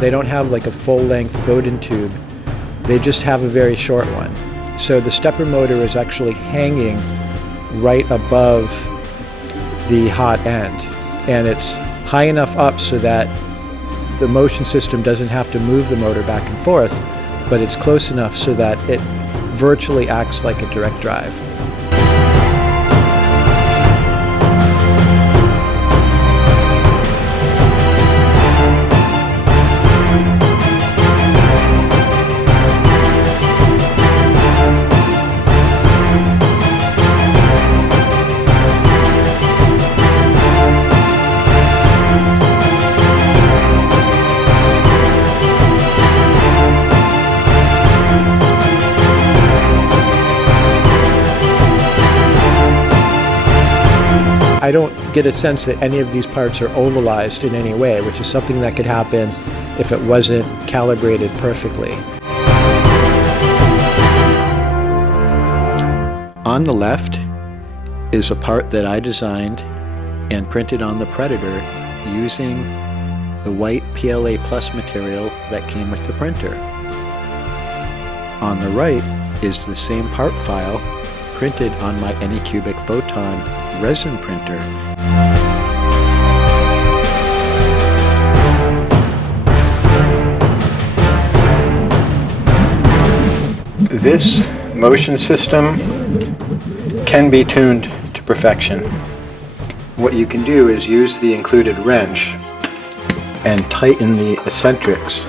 They don't have like a full-length Bowden tube. They just have a very short one. So the stepper motor is actually hanging right above the hot end, and it's high enough up so that the motion system doesn't have to move the motor back and forth, but it's close enough so that it virtually acts like a direct drive. I don't get a sense that any of these parts are ovalized in any way, which is something that could happen if it wasn't calibrated perfectly. On the left is a part that I designed and printed on the Predator using the white PLA Plus material that came with the printer. On the right is the same part file printed on my Anycubic Photon resin printer. This motion system can be tuned to perfection. What you can do is use the included wrench and tighten the eccentrics